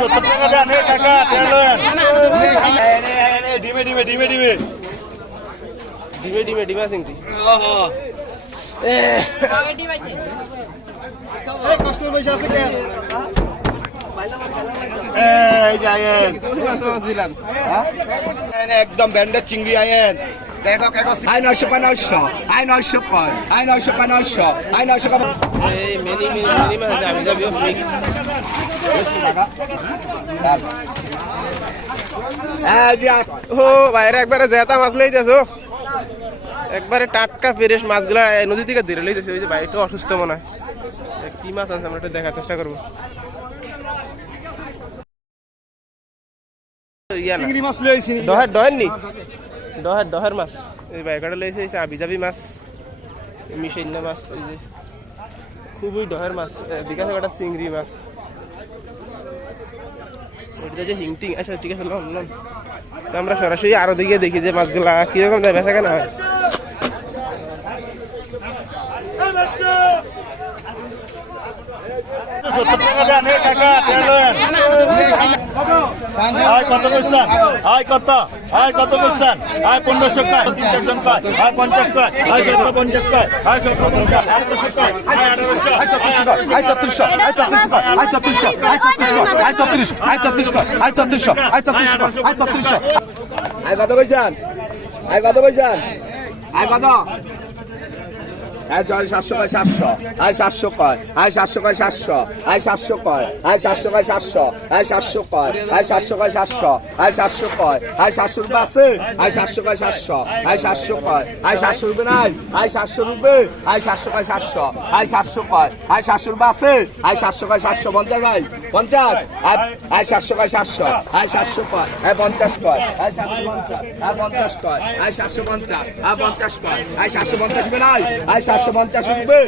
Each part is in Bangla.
সত্তর টাকা দেন এই দেন ডিমে ডিমে ডিমে ডিমে। ডিমে ডিমে ডিমা সিংটি এই যে আয়েন একদম ব্যান্ডের চিংড়ি আয়েন আই নয়শো পাই আই নয়শো পাই আই নয়শো পাই আই নয়শো ও বাইরে একবারে জেতা মাছ লই যাছো একবারে টাটকা ফ্রেশ মাছগুলা নদী থেকে ধরে লই যাচ্ছে ওই যে ভাই অসুস্থ মনে হয়। কি মাছ আছে আমরা একটু দেখার চেষ্টা করব। ইয়া চিংড়ি মাছ লইছি ডহের ডহের নি? ডহের ডহের মাছ এই বাইকটা লইছে এই আবি যাবি মাছ মিশাইনা মাছ এই যে খুবই ডহের মাছ আছে একটা চিংড়ি মাছ এটা যে হিংটিং আচ্ছা ঠিক আছে লম লম তো আমরা সরাসরি আরও দিকে দেখি যে মাছগুলা কীরকম দেয় বেচা কেনা হয় সত্তর টাকা দেন আয় কত কইছেন আয় কত আয় কত কইছেন আয় পনেরোশো কয় পঞ্চাশ কয় আয় পঞ্চাশ কয় আয় সত্তর পঞ্চাশ কয় আয় সত্তর পঞ্চাশ আয় কয় আয় আঠারোশো আই চত্রিশশো আই চত্রিশশো আই চত্রিশশো আই চত্রিশশো আই চত্রিশশো আই চত্রিশশো আই চত্রিশশো আই চত্রিশশো আই চত্রিশশো আই কত কইছেন আই কত কইছেন আই কত আই জয় সাতশো কয় সাতশো আই সাতশো কয় আই সাতশো কয় সাতশো আই সাতশো কয় আই সাতশো কয় সাতশো আই সাতশো কয় আই সাতশো কয় সাতশো আই সাতশো কয় আই সাতশো রুপে আছে আই সাতশো কয় সাতশো আই সাতশো কয় আই সাতশো রুপে নাই আই সাতশো রুপে আই সাতশো কয় সাতশো আই সাতশো কয় আই সাতশো রুপে আছে আই সাতশো কয় সাতশো পঞ্চাশ আই পঞ্চাশ আই সাতশো কয় সাতশো আই সাতশো কয় আই পঞ্চাশ কয় আই সাতশো পঞ্চাশ আই পঞ্চাশ কয় আই সাতশো পঞ্চাশ আই পঞ্চাশ কয় আই সাতশো পঞ্চাশ রুপে নাই আই সাতশো একশো পঞ্চাশ উঠবে।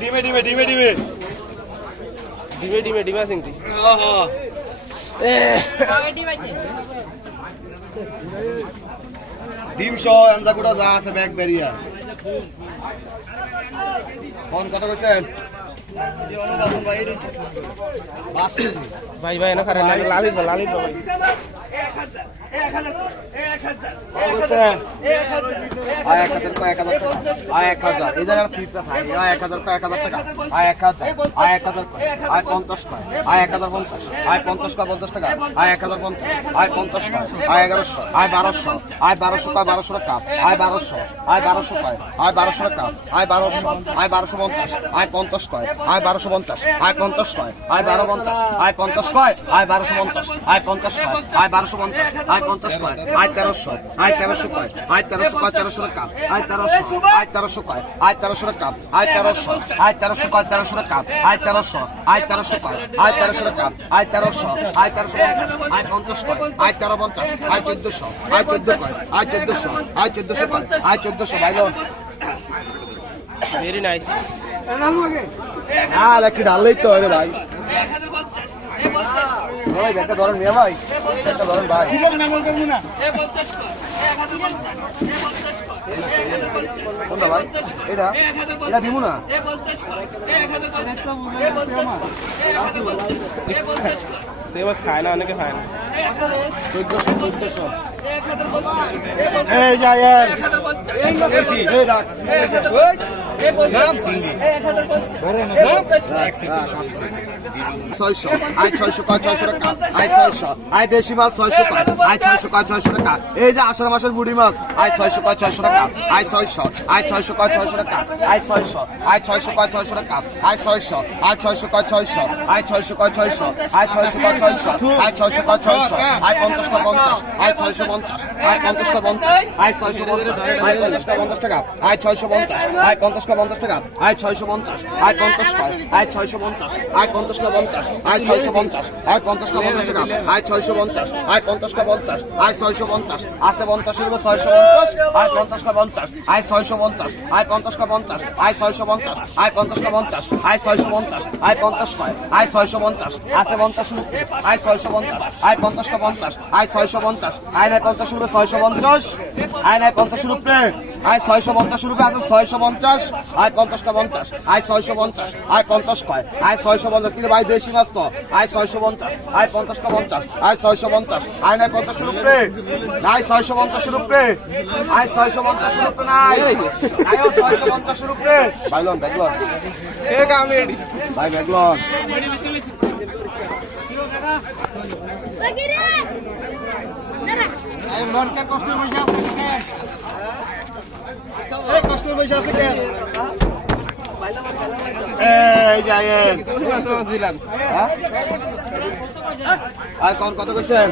ডিমে ডিমে ডিমে ডিমে। ডিমে ডিমে ডিম সহ এনজাকুটা যা আছে ব্যাগ বেরিয়া। কোন কথা কইছেন? ভাই ভাই লালিত লালিত ভাই। এক হাজার এক হাজার এক আয় এক হাজার এই জায়গায় ফিটটা থাকে। আয় এক হাজার কয় এক হাজার টাকা। আয় এক হাজার। আয় এক হাজার আয় পঞ্চাশ কয়? আয় এক হাজার পঞ্চাশ। আয় পঞ্চাশ কয়, পঞ্চাশ টাকা? আয় এক হাজার পঞ্চাশ। আয় পঞ্চাশ কয়? আয় এগারোশো। আয় বারোশো। আয় বারোশো কয়, বারোশো টাকা আয় বারোশো। আয় বারোশো কয়? আয় বারোশো টাকা আয় বারোশো। আয় বারোশো পঞ্চাশ। আয় পঞ্চাশ কয়? আয় বারোশো পঞ্চাশ। আয় পঞ্চাশ কয়? আয় বারো পঞ্চাশ। আয় পঞ্চাশ কয়? আয় বারোশো পঞ্চাশ। আয় পঞ্চাশ কয়? আয় বারোশো পঞ্চাশ। আয় পঞ্চাশ কয়? আয় তেরোশো। আয় তেরোশো কয় আয় তেরোশো কয় তেরোশো টাকা আয় তেরোশো আয় তেরোশো কয় আয় তেরোশো টাকা আয় তেরোশো আয় তেরোশো কয় তেরোশো টাকা আয় তেরোশো আয় তেরোশো কয় আয় তেরোশো টাকা আয় তেরোশো আয় তেরোশো আয় পঞ্চাশ কয় আয় তেরো পঞ্চাশ আয় চোদ্দশো আয় চোদ্দ কয় আয় চোদ্দশো আয় চোদ্দশো কয় আয় চোদ্দশো ভাই লোন ভেরি নাইস হ্যাঁ কি তো রে ভাই। ব্যাগটা ধরেন মিয়া ভাই ধরেন ভাই। কোনটা ভাই? এটা? এটা দিব না? সে মাছ খায় না অনেকে খায় না। চোদ্দশো চোদ্দশো এই। যায়েন এই রাখ। ছয়শো আয় ছয়শো কয় ছয়শো আয় ছয়শো আয় দেশি মাছ ছয়শো কয় আয় ছয়শো কয় ছয়শো টাকা এই যে আষাঢ় মাসের বুড়ি মাছ আয় ছয়শো কয় ছয়শো টাকা আয় ছয়শো আয় ছয়শো কয় ছয়শো টাকা আয় ছয়শো আয় ছয়শো কয় ছয়শো টাকা আয় ছয়শো আয় ছয়শো কয় ছয়শো আয় ছয়শো কয় ছয়শো আয় ছয়শো কয় ছয়শো আয় ছয়শো কয় ছয়শো পঞ্চাশ আয় ছয়শো পঞ্চাশ আয় পঞ্চাশ পঞ্চাশ আয় ছয়শো পঞ্চাশ আয় পঞ্চাশ টাকা আয় ছয়শো পঞ্চাশ আয় পঞ্চাশ পঞ্চাশ টাকা আয় ছয়শো পঞ্চাশ আয় পঞ্চাশ কয় আয় ছয়শো পঞ্চাশ আয় পঞ্চাশ পঞ্চাশ আয় ছয়শো পঞ্চাশ আয় পঞ্চাশ পঞ্চাশ টাকা আয় ছয়শো পঞ্চাশ আয় পঞ্চাশ পঞ্চাশ আয় ছয়শো পঞ্চাশ আছে পঞ্চাশের উপর ছয়শো পঞ্চাশ আয় পঞ্চাশ পঞ্চাশ আয় ছয়শো পঞ্চাশ আয় পঞ্চাশ পঞ্চাশ আয় ছয়শো পঞ্চাশ আয় পঞ্চাশ পঞ্চাশ আয় ছয়শো পঞ্চাশ আয় পঞ্চাশ কয় আয় ছয়শো পঞ্চাশ আছে পঞ্চাশের উপরে আয় ছয়শো পঞ্চাশ আয় পঞ্চাশ পঞ্চাশ আয় ছয়শো পঞ্চাশ আয় পঞ্চাশের উপরে ছয়শো পঞ্চাশ আয় নাই পঞ্চাশের উপরে আয় ছয়শো পঞ্চাশ রুপে আছে ছয়শো পঞ্চাশ আয় পঞ্চাশ কা পঞ্চাশ আয় ছয়শো পঞ্চাশ আয় পঞ্চাশ কয় আয় ছয়শো পঞ্চাশ কিন্তু ভাই দেশি মাছ তো আয় ছয়শো পঞ্চাশ আয় পঞ্চাশ কা পঞ্চাশ আয় ছয়শো পঞ্চাশ আয় নাই পঞ্চাশ রুপে আয় ছয়শো পঞ্চাশ রুপে আয় ছয়শো পঞ্চাশ রুপে নাই আয় ছয়শো পঞ্চাশ রুপে। ভাই হ্যাঁ? আয় কোন কত কইছেন?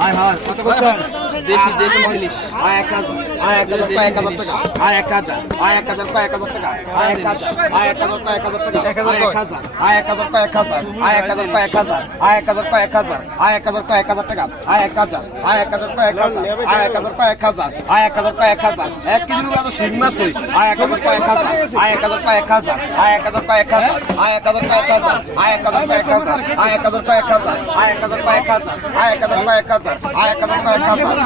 আয় হয় কত কইছেন? দেশি দেশি জিনিস আয় এক হাজার আয় এক হাজার কয় এক হাজার টাকা আয় এক হাজার আয় এক হাজার কয় এক হাজার টাকা আয় এক হাজার আয় এক হাজার কয় এক হাজার টাকা আয় এক হাজার আয় এক হাজার কয় এক হাজার আয় এক হাজার কয় এক হাজার আয় এক হাজার কয় এক হাজার আয় এক হাজার কয় এক হাজার টাকা আয় এক হাজার আয় এক হাজার কয় এক হাজার আয় এক হাজার কয় এক হাজার আয় এক হাজার কয় এক হাজার এক কেজির উপরে শিং মাছ হই আয় এক হাজার কয় এক হাজার আয় এক হাজার কয় এক হাজার আয় এক হাজার কয় এক হাজার আয় এক হাজার কয় এক হাজার আয় এক হাজার কয় এক হাজার আয় এক হাজার কয় এক হাজার আয় এক হাজার কয় এক হাজার আয় এক হাজার কয় এক হাজার আয় এক হাজার কয় এক হাজার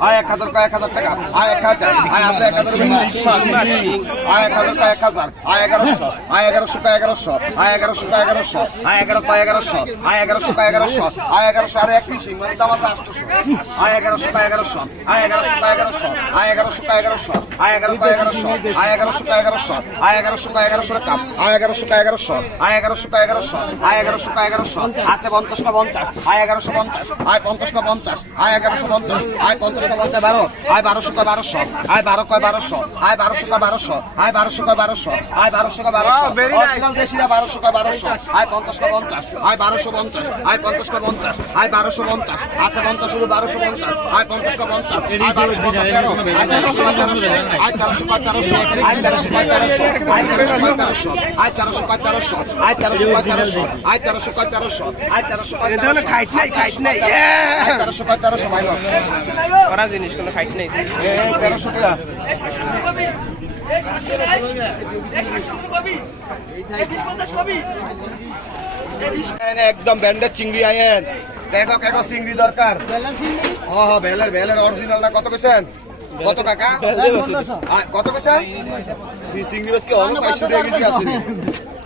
আয় এক হাজার কয় এক হাজার টাকা আয় এক হাজার আয় আছে এক হাজার আয় এক হাজার কয় এক হাজার আয় এগারোশো আয় এগারোশো কয় এগারোশো আয় এগারোশো কয় এগারোশো আয় এগারো কয় এগারোশো আয় এগারোশো কয় এগারোশো আয় এগারোশো আরে এক কেজি মানে দাম আছে আটশোশো আয় এগারোশো কয় এগারোশো আয় এগারোশো কয় এগারোশো আয় এগারোশো এগারোশো আয় এগারো কয় এগারোশো আয় এগারোশো কয় এগারোশো আয় এগারোশো কয় এগারোশো কাপ আয় এগারোশো কয় এগারোশো আয় এগারোশো কয় এগারোশো আয় এগারোশো কয় এগারোশো আছে পঞ্চাশ কা পঞ্চাশ আয় এগারোশো পঞ্চাশ আয় পঞ্চাশ কা পঞ্চাশ আয় এগারোশো পঞ্চাশ আয় পঞ্চাশ কা পঞ্চাশ বারো আয় বারোশো কয় বারোশো আয় বারো কয় বারোশো আয় বারোশো কয় বারোশো আয় বারোশো কয় বারোশো আয় বারোশো কয় বারোশো অরিজিনাল দেশিরা বারোশো কয় বারোশো আয় পঞ্চাশ কা পঞ্চাশ আয় বারোশো পঞ্চাশ আয় পঞ্চাশ কা পঞ্চাশ আয় বারোশো পঞ্চাশ আছে পঞ্চাশ হলো বারোশো পঞ্চাশ আয় পঞ্চাশ কা পঞ্চাশ আয় বারোশো পঞ্চাশ তেরো আয় তেরোশো কয় তেরোশো আয় তেরোশো কয় তেরোশো আয় তেরোশো কয় তেরোশো আয় তেরোশো কয় তেরোশো আয় তেরোশো কয় তেরোশো আয় তেরোশো কয় তেরোশো আয় তেরোশো কয় তেরোশো আয় তেরোশো কয় তেরোশো খাইট নাই খাইট নাই আয় তেরোশো কয় তেরোশো ধরা জিনিস কোনো ফাইট নেই। একদম ব্যান্ডের চিংড়ি আয়েন দেখো কেকো চিংড়ি দরকার। হ ভেলের ভেলের অরিজিনালটা কত কেছেন কত টাকা কত কেছেন চিংড়ি বেশ কি অনেক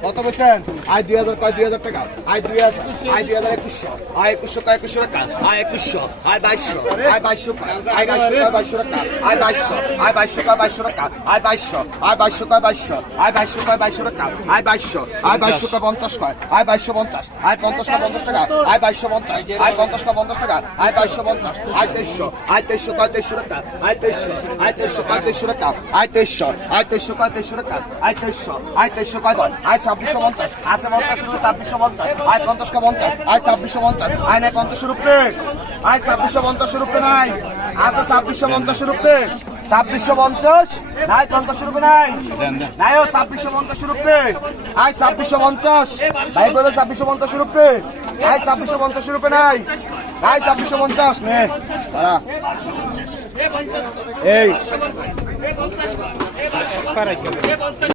কত পেছেন আয় দুই হাজার কয় দুই হাজার টাকা আয় দুই হাজার আয় দুই হাজার একুশশো আয় একুশশো কয় একুশশো টাকা আয় একুশশো আয় বাইশশো আয় বাইশশো আয় বাইশশো কয় বাইশশো টাকা আয় বাইশশো আয় বাইশশো কয় বাইশশো টাকা আয় বাইশশো আয় বাইশশো কয় বাইশশো আয় বাইশশো কয় বাইশশো টাকা আয় বাইশশো আয় বাইশশো কয় পঞ্চাশ কয় আয় বাইশশো পঞ্চাশ আয় পঞ্চাশ কয় পঞ্চাশ টাকা আয় বাইশশো পঞ্চাশ আয় পঞ্চাশ কয় পঞ্চাশ টাকা আয় বাইশশো পঞ্চাশ আয় তেইশশো আয় তেইশশো কয় তেইশশো টাকা আয় তেইশশো আয় তেইশশো কয় তেইশশো টাকা আয় তেইশশো আয় তেইশশো কয় তেইশশো টাকা আয় তেইশশো আয় তেইশশো কয় আয় ছাব্বিশশো পঞ্চাশ। আছে পঞ্চাশ শুরু ছাব্বিশশো পঞ্চাশ। আয় পঞ্চাশ কয় পঞ্চাশ। আয় ছাব্বিশশো পঞ্চাশ। আয় নাই পঞ্চাশ রুপে আয় ছাব্বিশশো পঞ্চাশ রুপে নাই। আছে ছাব্বিশশো পঞ্চাশ রুপে ছাব্বিশশো পঞ্চাশ। নাই পঞ্চাশ রুপে নাই। নাই ও, ছাব্বিশশো পঞ্চাশ রুপে আয় ছাব্বিশশো পঞ্চাশ। ভাই বলে ছাব্বিশশো পঞ্চাশ রুপে আয় ছাব্বিশশো পঞ্চাশ রুপে নাই। নাই ছাব্বিশশো পঞ্চাশ। নে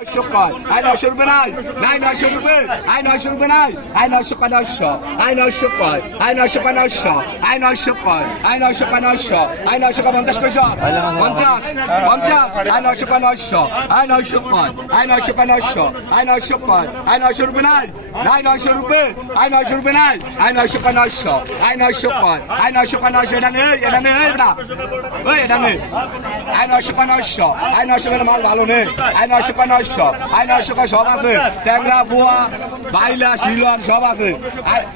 নয়শো কয় আয় নয়শো রুপে নাই নাই নয়শো রুপে আয় নয়শো রুপে নাই আয় নয়শো কয় নয়শো আয় নয়শো কয় আয় নয়শো কয় নয়শো আয় নয়শো কয় আয় নয়শো কয় নয়শো আয় নয়শো কয় পঞ্চাশ কয়শ পঞ্চাশ পঞ্চাশ আয় নয়শো কয় নয়শো আয় নয়শো কয় আয় নয়শো কয় নয়শো আয় নয়শো কয় আয় নয়শো রুপে নাই নাই নয়শো রুপে আয় নয়শো রুপে নাই আয় নয়শো কয় নয়শো আয় নয়শো কয় আয় নয়শো কয় নয়শো এটা নেই এটা নেই এটা ওই এটা নেই আয় নয়শো কয় নয়শো আয় নয়শো কয় মাল ভালো নেই নয়শো কয় নয়শো আয় নয়শো কয় সব আছে ট্যাংরা বুয়া বাইলা শিলন সব আছে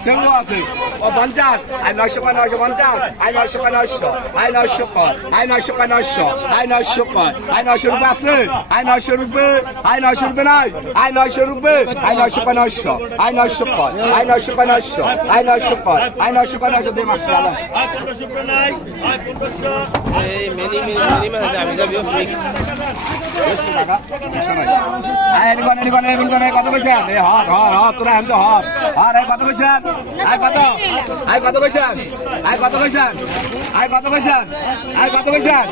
সেগুলো আছে ও পঞ্চাশ আয় নয়শো কয় নয়শো পঞ্চাশ আয় নয়শো কয় নয়শো আয় নয়শো কয় আয় নয়শো কয় নয়শো আয় নয়শো কয় নয়শো আছে আয় নয়শো রুপে আয় নয়শো রুপে নাই নয়শো রুপে আয় নয়শো কয় নয়শো আয় নয়শো কয় আয় নয়শো কয় নয়শো আয় নয়শো কয় আয় নয়শো কয় নয়শো দুই মাস এই মেনি মেনি মেনি মানে কত এ হর হর হর তোরা এমন হর হর এই কত কইছেন আই কত আই কত কইছেন আই কত কইছেন আই কত কইছেন আই কত কইছেন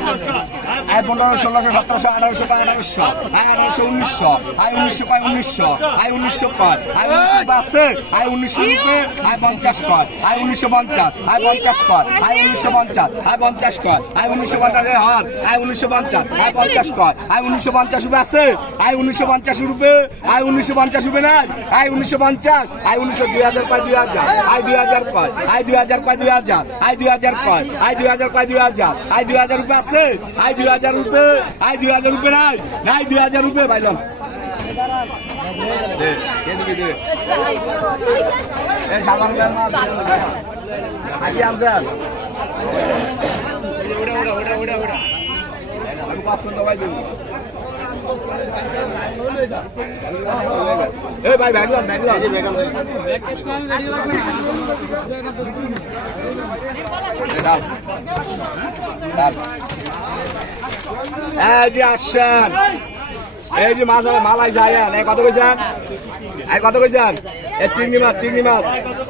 আই পনেরো ষোলোশো সতেরোশো আঠারোশো পাঁচ আঠারোশো আই আঠারোশো উনিশশো আই উনিশশো পাঁচ উনিশশো আই উনিশশো পাঁচ আই উনিশশো পাঁচে আই উনিশশো রুপে আই পঞ্চাশ কর আই উনিশশো পঞ্চাশ আই পঞ্চাশ কর আই উনিশশো পঞ্চাশ আই পঞ্চাশ কর আই উনিশশো পঞ্চাশ হর আই উনিশশো পঞ্চাশ আই পঞ্চাশ কর আই উনিশশো পঞ্চাশ রুপে আছে। আই উনিশশো পঞ্চাশ রুপে। আই উনিশশো পঞ্চাশ রুপে নাই। আই উনিশশো পঞ্চাশ। আই উনিশশো দুই হাজার কয় দুই হাজার। আই দুই হাজার কয় আই দুই হাজার কয় দুই হাজার। আই দুই হাজার কয় আই দুই হাজার কয় দুই হাজার। আই দুই হাজার রুপে আছে। আই দুই হাজার রুপে। আই দুই হাজার রুপে নাই। নাই দুই হাজার রুপে পাইলাম দে কে দিবি দে এই সাবান গান মা আসি ওড়া ওড়া আমি পাঁচ ঘণ্টা এই ভাই, ব্যাগ ব্যাগ এই যে আসছেন। এই যে মালাই যায় কত কইছেন? এই কত কইছেন? চিংড়ি মাছ চিংড়ি মাছ।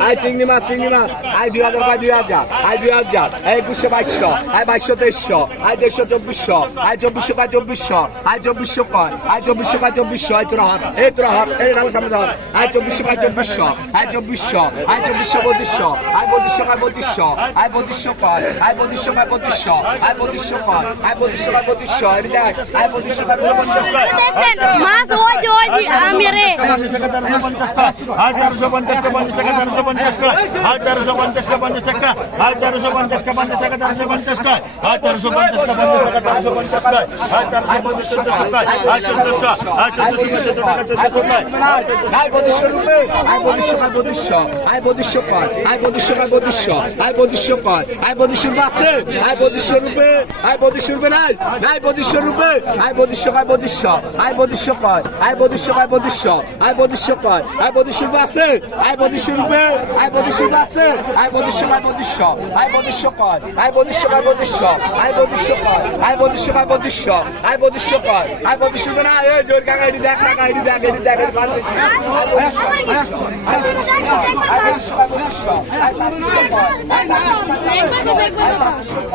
আই চিংড়ি মাছ চিংড়ি মাছ। আই দুই হাজার বাই দুই হাজার। আই দুই হাজার। এই একুশশো বাইশশো। আই বাইশশো তেইশশো। আই দেড়শো চব্বিশশো। আই চব্বিশশো বাই চব্বিশশো। আই চব্বিশশো কয়। আই চব্বিশশো বাই চব্বিশশো। আই তোরা হাত। এই তোরা হাত। এই ডাল সামনে ধর আই চব্বিশশো বাই চব্বিশশো। আই চব্বিশশো। আই চব্বিশশো বত্রিশশো। আই বত্রিশশো বাই বত্রিশশো। আই বত্রিশশো কয়। আই বত্রিশশো বাই বত্রিশশো। আই বত্রিশশো কয়। আই বত্রিশশো বাই বত্রিশশো। এই দেখ। আই বত্রিশশো বাই বত্রিশশো। মাছ ওই যে ওই যে আমি রে। তেরোশো পঞ্চাশ টাকা পঞ্চাশ টাকা তেরোশো পঞ্চাশ টাকা হাল তেরোশো পঞ্চাশ টাকা পঞ্চাশ টাকা হাল তেরোশো পঞ্চাশ টাকা পঞ্চাশ টাকা তেরোশো পঞ্চাশ টাকা হাল তেরোশো পঞ্চাশ টাকা পঞ্চাশ টাকা তেরোশো পঞ্চাশ টাকা হাল তেরোশো পঞ্চাশ টাকা হাল চোদ্দশো হাল চোদ্দশো টাকা চোদ্দশো আই বত্রিশশো রুপে আই বত্রিশশো কার বত্রিশশো আই বত্রিশশো কর আই বত্রিশশো কার বত্রিশশো আই বত্রিশশো কর আই বত্রিশশো রুপে আই বত্রিশশো রুপে আই বত্রিশশো রুপে নাই নাই বত্রিশশো রুপে আই বত্রিশশো কার বত্রিশশো আই বত্রিশশো কর আই বত্রিশশো কার বত্রিশশো আই বত্রিশশো কর আই বত্রিশশো রুপে আছে আই বত্রিশশো রুপে আই রুপে আছে আই বত্রিশশো কার বত্রিশশো আই বত্রিশশো কর আই বত্রিশশো কার বত্রিশশো আই বত্রিশশো কর আই বত্রিশশো কার বত্রিশশো আই বত্রিশশো কর আই রুপে না এই জোর কাকা এটি দেখ কাকা এটি দেখ এটি দেখ আই কর আই বত্রিশশো আই কর আই কর আই বত্রিশশো কর